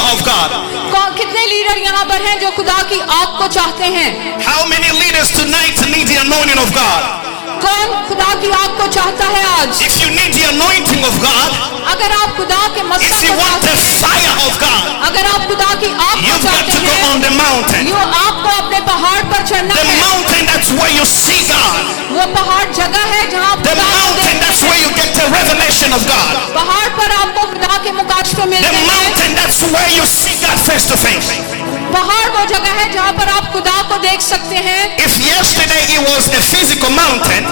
fire of God? कितने leader यहाँ पर हैं जो खुदा की आग को चाहते हैं? How many leaders tonight need the anointing of God? कौन खुदा की आग को चाहता है आज? If you need the anointing of God, अगर आप खुदा के मस्सा if you को want the चाहते हैं, fire of God, अगर आप खुदा की आग को you've got चाहते to go हैं, on the mountain. आपको अपने पहाड़ पर चढ़ना The है। mountain, that's where you see God. वो पहाड़ जगह है जहाँ The mountain, that's where you get the revelation of God. पहाड़ पर आपको खुदा के मुकाशफे मिलते The हैं। mountain, that's where you see God face to face. पहाड़ वो जगह है जहाँ पर आप खुदा को देख सकते हैं। If yesterday it was a physical mountain,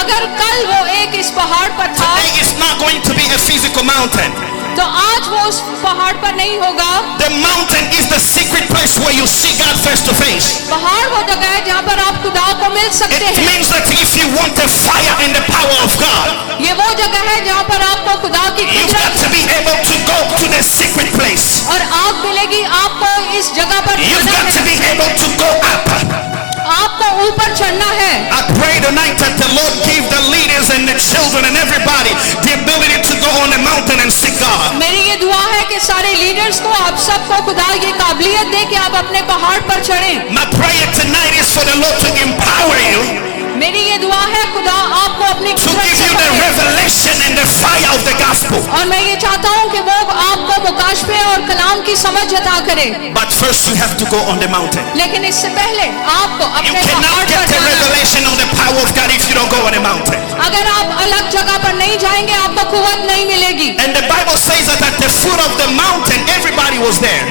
अगर कल वो एक इस पहाड़ पर था, today it's not going to be a physical mountain. तो आज वो उस पहाड़ पर नहीं होगा। The mountain is the secret place where you see God face to face. पहाड़ वो जगह है जहाँ पर आप खुदा को मिल सकते It हैं। means that if you want the fire and the power of God, ये वो जगह है जहाँ पर आपको खुदा की you've got कुदरत to be able to go to the secret place. और आग मिलेगी। आपको इस जगह पर You've जाना got to है, be able to go up. आपको ऊपर चढ़ना है। I pray tonight that the Lord give the leaders and the children and everybody the ability to go on the mountain and see God. मेरी ये दुआ है कि सारे लीडर्स को, आप सबको खुदा ये काबिलियत दे कि आप अपने पहाड़ पर चढ़ें। My prayer tonight is for the Lord to empower you, मेरी ये दुआ है खुदा आपको अपनी to कुदरत give से you the भरे। revelation and the fire of the gospel. और मैं ये चाहता हूँ कि वो आपको मुकाशफे और कलाम की समझ अता करे। But first you have to go on the mountain. लेकिन इससे पहले आपको You अपने cannot पहाड़ get पर the जाना है। revelation of the power of God if you don't go on the mountain. अगर आप अलग जगह पर नहीं जाएंगे आपको कुव्वत नहीं मिलेगी। And the Bible says that at the foot of the mountain everybody was there.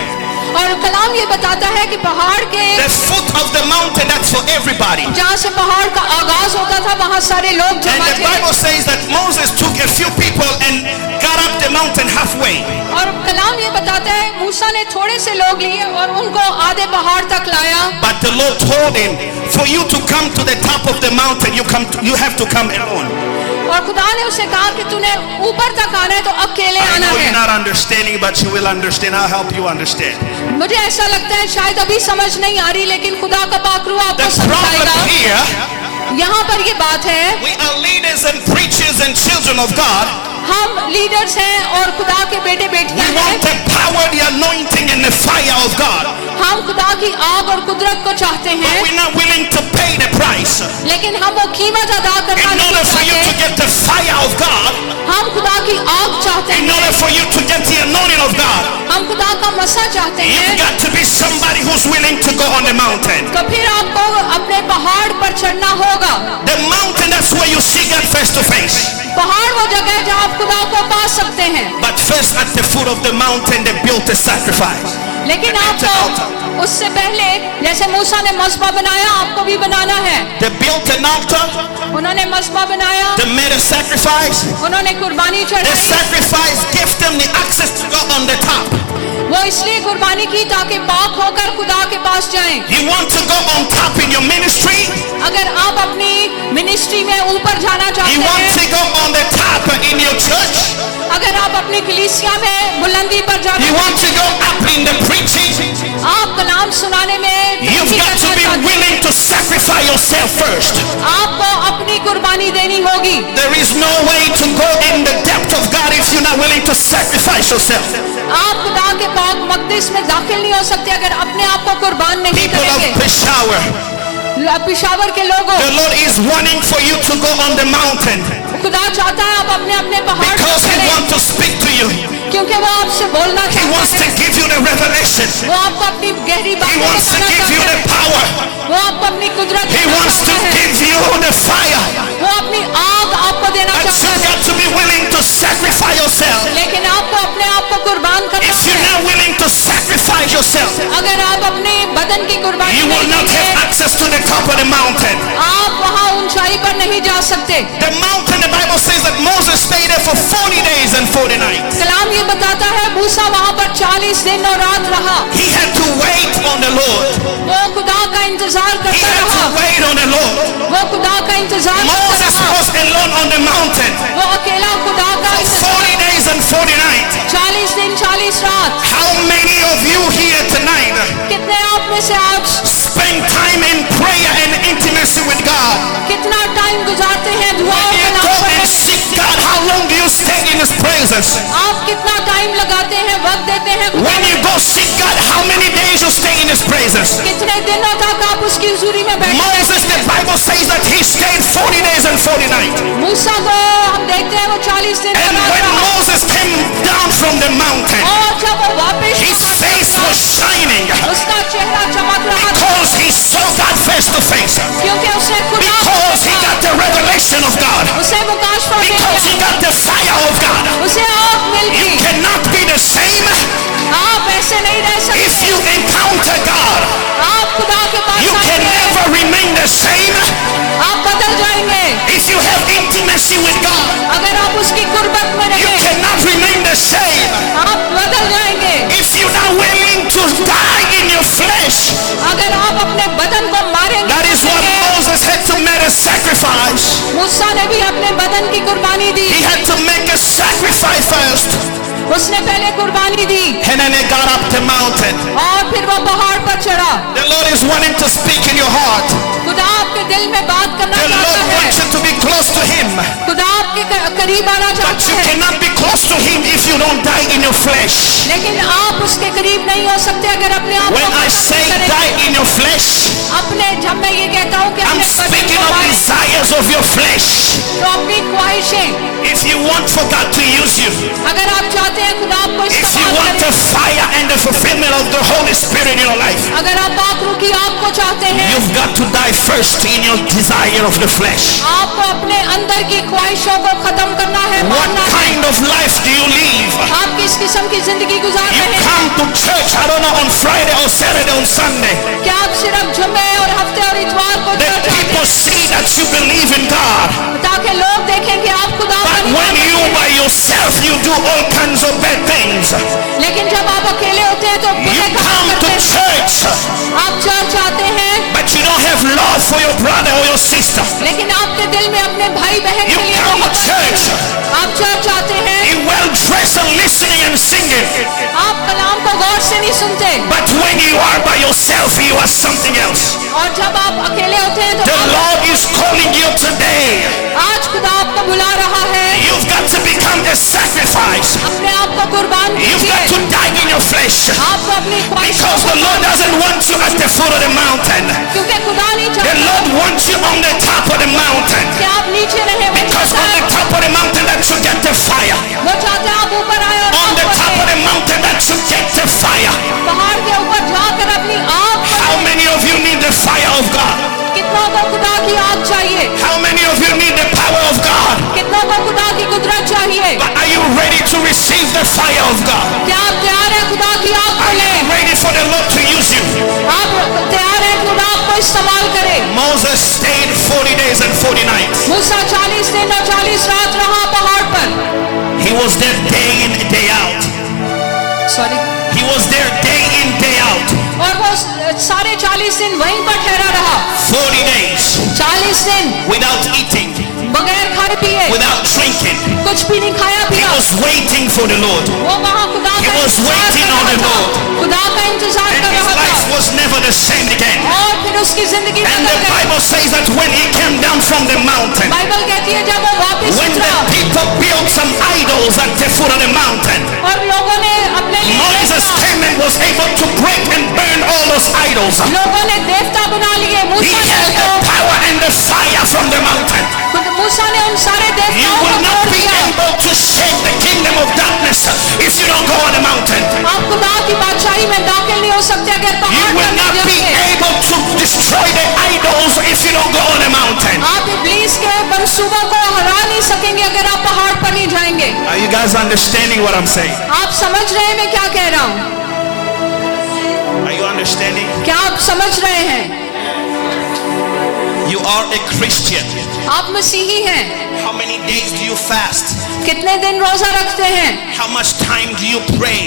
और कलाम ये बताता है कि पहाड़ के The foot of the mountain, that's for everybody. जहाँ से पहाड़ का आगाज होता था वहाँ सारे लोग And जमा the थे। Bible says that Moses took a few people and got up the mountain halfway. और कलाम ये बताता है मूसा ने थोड़े से लोग लिए और उनको आधे पहाड़ तक लाया। But the Lord told him, for you to come to the top of the mountain, you have to come alone. और खुदा ने उसे कहा कि तूने ऊपर तक आना है तो अकेले I आना know है। you're not understanding, but you will understand. I'll help you understand. मुझे ऐसा लगता है शायद अभी समझ नहीं आ रही, लेकिन खुदा का पाकरू The आपको problem समझाएगा। here, यहाँ पर ये बात है, we are leaders and preachers and children of God. हम लीडर्स हैं और खुदा के बेटे We बेटियां want हैं। the power, the anointing, and the fire of God. हम खुदा की आग और कुदरत को चाहते But हैं, we're not willing to pay the price. लेकिन हम वो कीमत अदा करना In नहीं order for you to चाहते। get the fire of God, हम खुदा की आग चाहते in हैं, order for you to get the anointing of God, हम खुदा का मसा चाहते you've हैं। got to be somebody who's willing to go on the mountain. तो फिर आपको अपने पहाड़ पर चढ़ना होगा। The mountain, that's where you see God face to face. पहाड़ वो जगह है जहाँ आप खुदा को पा सकते हैं। But first at the foot of the mountain, they built a sacrifice. लेकिन आपको उससे पहले जैसे मूसा ने मस्बा बनाया, आपको भी बनाना है। They built an altar, उन्होंने मस्बा बनाया, they made a sacrifice. उन्होंने कुर्बानी The चढ़ाई। sacrifice gave them the access to go on the top. वो इसलिए कुर्बानी की ताकि पाक होकर खुदा के पास जाएं। You want to go on top in your ministry? अगर आप अपनी मिनिस्ट्री में ऊपर जाना You चाहते want हैं, to go on the top in your church? अगर आप अपनी कलीसिया में बुलंदी पर जाना You want to चाहते go up in the preaching? हैं, आप कलाम सुनाने में You've तरक्की got to करना be चाहते हैं, willing to sacrifice yourself first. आपको अपनी कुर्बानी देनी होगी। There is no way to go in the depth of God if you're not willing to sacrifice yourself. आप खुदा के पाक मकदस में दाखिल नहीं हो सकते अगर अपने आप को कुर्बान नहीं People करेंगे। of Peshawar, पिशावर के लोगों, the Lord is wanting for you to go on the mountain खुदा चाहता है आप अपने अपने पहाड़ पर because He चढ़ें, wants to speak to you. क्योंकि वो आपसे बोलना He चाहता wants to है। give you the revelation. वो आपको अपनी गहरी He बातें wants to बताना give you चाहता the है। power. वो आपको अपनी कुदरत He देना wants to चाहता है। give you the fire. वो अपनी आग आपको देना But चाहता you've है, got to be willing to sacrifice yourself. लेकिन आपको अपने आप को कुर्बान करना If you're है। not willing to sacrifice yourself, अगर आप अपने बदन की कुर्बानी you will नहीं not देंगे, have access to the top of the mountain. आप वहाँ ऊंचाई पर नहीं जा सकते। The mountain, the Bible says that Moses stayed there for 40 days and 40 nights. कलाम ये बताता है मूसा वहाँ पर 40 दिन और रात रहा। He had to wait on the Lord. वो खुदा का इंतजार He करता had रहा। to wait on the Lord. वो खुदा का इंतजार करता Moses रहा। was alone on the mountain वो अकेला खुदा का इंतजार, 40 days and 40 nights. 40 दिन 40 रात। How many of you here tonight कितने आप में से आज spend time in prayer and intimacy with God? कितना टाइम गुजारते हैं दुआओं When के you नाम go पर? and seek God, how long do you stay in His presence? आप कितना टाइम लगाते हैं, वक्त देते हैं खुदा When में? you go to stay in his presence? कितने दिनों तक आप उसकी हुजूरी में बैठे Moses, the Bible says that he stayed 40 days and 40 nights. मूसा को हम देखते हैं वो 40 दिन And तक when रहा। Moses came down from the mountain, और जब वो वापस his face was shining उसका चेहरा चमक रहा था because he saw God face to face. क्योंकि उसने खुदा को Because he देखा। got the revelation of God. उसे प्रकाश पर Because he got the fire of God. उसे आग मिल You गई। cannot be the same आप ऐसे नहीं रह if सकते। you encounter God. आप खुदा के पास You can आएंगे, never remain the same आप बदल जाएंगे। if you have intimacy with God. अगर आप उसकी कुर्बत में You रहें, cannot remain the same आप बदल जाएंगे। if you're not willing to die in your flesh. अगर आप अपने बदन को मारेंगे, That is what Moses had to make a sacrifice. मूसा ने भी अपने बदन की कुर्बानी दी। He had to make a sacrifice first. उसने पहले कुर्बानी दी And then he got up the mountain. और फिर वो पहाड़ पर चढ़ा। The Lord is wanting to speak in your heart. खुदा आपके दिल में बात करना The चाहता Lord है। wants you to be close to Him. खुदा आपके करीब आना But चाहता you है, cannot be close to Him if you don't die in your flesh. लेकिन आप उसके करीब नहीं हो सकते अगर अपने आप When को I खत्म say नहीं die करेंगे। in your flesh, अपने जब मैं ये कहता हूँ कि I'm अपने बदन speaking को of मारें, desires of your flesh. तो अपनी ख्वाहिशें, If you want for God to use you, अगर आप चाहते हैं खुदा आपको if you इस्तेमाल want the करे, fire and the fulfillment of the Holy Spirit in your life, अगर आप पाखरू की आग को चाहते हैं, you've got to die first in your desire of the flesh. आपको अपने अंदर की ख्वाहिशों को खत्म करना है, What मारना है। kind of life do you live? आप किस किस्म की जिंदगी गुजार You रहे हैं? come to church, I don't know, on Friday or Saturday or Sunday. क्या आप सिर्फ जुम्मे और हफ्ते और इतवार को That चर्च आते people see that you believe in God. हैं ताकि लोग देखें कि आप खुदा But पर when ईमान you रखते by yourself, you do all kinds of bad things. हैं। लेकिन जब आप अकेले होते हैं तो You बुरे काम come to करते हैं। church, आप चर्च आते हैं but you don't have love for your brother or your sister. लेकिन आपके दिल में अपने भाई बहन You के लिए come to मोहब्बत church. नहीं है। आप चर्च आते हैं, You well dressed and listening and singing. आप कलाम को गौर से नहीं सुनते, But when you are by yourself, you are something else. और जब आप अकेले होते हैं तो The आप, Lord is calling you today. आज खुदा आपको बुला रहा है, You've got to become a sacrifice. अपने आप को कुर्बान You've got कीजिए। to die in your flesh. आपको अपनी ख्वाहिशों Because को the Lord doesn't want you at the foot of the mountain. क्योंकि खुदा नहीं The चाहता Lord wants you on the top of the mountain. कि आप नीचे रहें, वो Because चाहता on the है, top of the mountain that you get the fire. वो चाहता है आप ऊपर आए और On आग the top of बरसे। the mountain that you get the fire. पहाड़ के ऊपर जाकर अपनी आग How बरसे। many of you need the fire of God? कितनों को खुदा की आग चाहिए, How many of you need the power of God? कितनों को खुदा की कुदरत चाहिए। But are you ready to receive the fire of God? क्या आप तैयार हैं खुदा की आग को Are you लें? ready for the Lord to use you? आप तैयार हैं खुदा आपको इस्तेमाल करे। Moses stayed 40 days and 40 nights. मूसा 40 दिन और 40 रात रहा पहाड़ पर। He was there day in, day out. Sorry. He was there day in, day out. और वो सारे 40 दिन वहीं पर ठहरा रहा। 40 days 40 दिन without eating, बगैर खाए पिए, without drinking. कुछ भी नहीं खाया He पिया। was waiting for the Lord. वो वहाँ खुदा He का was इंतजार waiting कर on the रहा था। Lord. खुदा का इंतजार And कर his रहा life था। was never the same again. और फिर उसकी जिंदगी And बदल the गई। Bible says that when he came down from the mountain, Bible कहती है जब वो वापस when उतरा the people built some idols at the foot of the mountain, और लोगों ने अपने लिए Moses देवता- came and was able to break and burn all those idols. लोगों ने देवता बना लिए। He मूसा ने had the power and the fire from the mountain. मूसा ने उन सारे You देवताओं को will not तोड़ be दिया। able to shake the kingdom of darkness if you don't go on the mountain. आप खुदा की बादशाही में दाखिल नहीं हो सकते अगर You पहाड़ पर will नहीं not be जाओगे। able to destroy the idols if you don't go on the mountain. आप इब्लीस के मंसूबों को हरा नहीं सकेंगे अगर आप पहाड़ पर नहीं जाएंगे। Are you guys understanding what I'm saying? आप समझ रहे हैं मैं क्या कह रहा हूँ? Are you understanding? क्या आप समझ रहे हैं? You are a Christian. आप मसीही हैं। How many days do you fast? कितने दिन रोजा रखते हैं? How much time do you pray?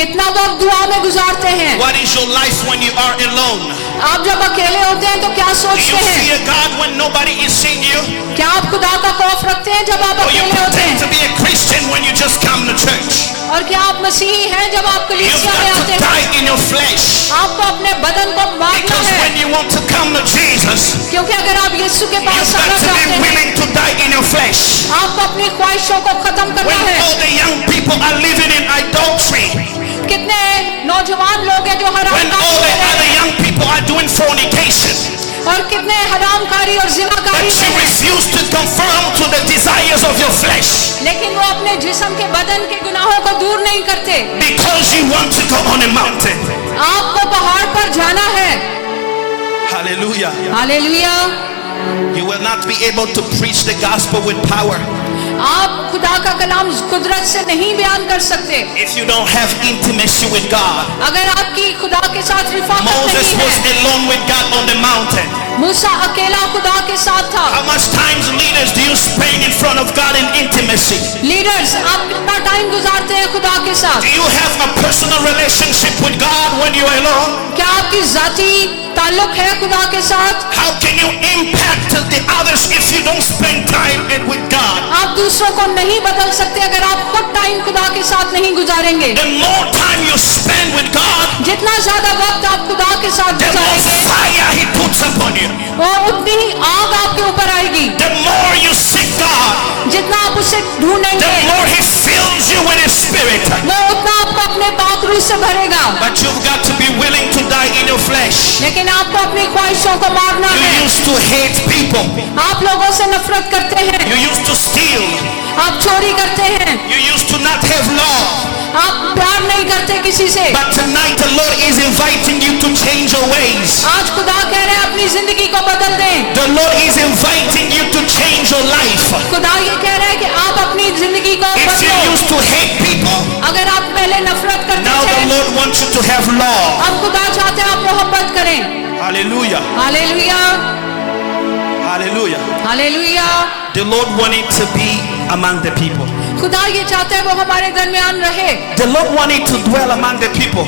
कितना वक्त दुआ में गुजारते हैं? What is your life when you are alone? आप जब अकेले होते हैं तो क्या Do सोचते you हैं? fear God when nobody is seeing you? क्या आप खुदा का खौफ रखते हैं जब आप Or you अकेले होते pretend to हैं? be a Christian when you just come to church? और क्या आप मसीही हैं जब आप You've कलीसिया में got आते to हैं? die in your flesh. आपको अपने बदन को मारना Because है, when you want to come to Jesus, क्योंकि अगर आप यीशु के पास you've आना got to चाहते be हैं, willing to die in your flesh. आपको अपनी ख्वाहिशों को खत्म करना When है। all the young people are living in idolatry, कितने नौजवान लोग हैं जो हराम when all the other young people are doing fornication, और कितने हरामकारी और जिनाकारी but you हैं, refuse to conform to the desires of your flesh लेकिन वो अपने जिस्म के बदन के गुनाहों को दूर नहीं करते। because you want to go on a mountain. आपको पहाड़ पर जाना है। Hallelujah. Hallelujah. You will not be able to preach the gospel with power आप खुदा का कलाम कुदरत से नहीं बयान कर सकते if you don't have intimacy with God. अगर आपकी खुदा के साथ रिफाकत Moses नहीं was है। alone with God on the mountain. मूसा अकेला खुदा के साथ था। How much times, leaders, do you spend in front of God in intimacy? Leaders, आप कितना टाइम गुजारते हैं खुदा के साथ? Do you have a personal relationship with God when you're alone? क्या आपकी जाती ताल्लुक है खुदा के साथ? How can you impact the others if you don't spend time with God? आप दूसरों को नहीं बदल सकते अगर आप खुद टाइम खुदा के साथ नहीं गुजारेंगे। The more time you spend with God, जितना ज्यादा वक्त आप खुदा के साथ the more गुजारेंगे, fire He puts upon you. वो उतनी ही आग आपके ऊपर आएगी। The more you seek God, जितना आप उसे the ढूंढेंगे, more He fills you with His Spirit. वो उतना आपको अपने पाक रूह से भरेगा। But you've got to be willing to die in your flesh. लेकिन आपको अपनी ख्वाहिशों को मारना You है। used to hate people. आप लोगों से नफरत करते हैं, You used to steal. आप चोरी करते हैं, You used to not have love. आप प्यार नहीं करते किसी से। But tonight the Lord is inviting you to change your ways. आज खुदा कह रहे हैं अपनी जिंदगी को बदल दें। The Lord is inviting you to change your life. खुदा ये कह रहा है कि आप अपनी जिंदगी को If you बदलो। used to hate people, अगर आप पहले नफरत करते now the थे, Lord wants you to have love. अब खुदा चाहते हैं आप मोहब्बत करें। Hallelujah. Hallelujah, Hallelujah. Hallelujah. The Lord wanted to be among the people. खुदा ये चाहते हैं वो हमारे दरमियान रहे। The Lord wanted to dwell among the people.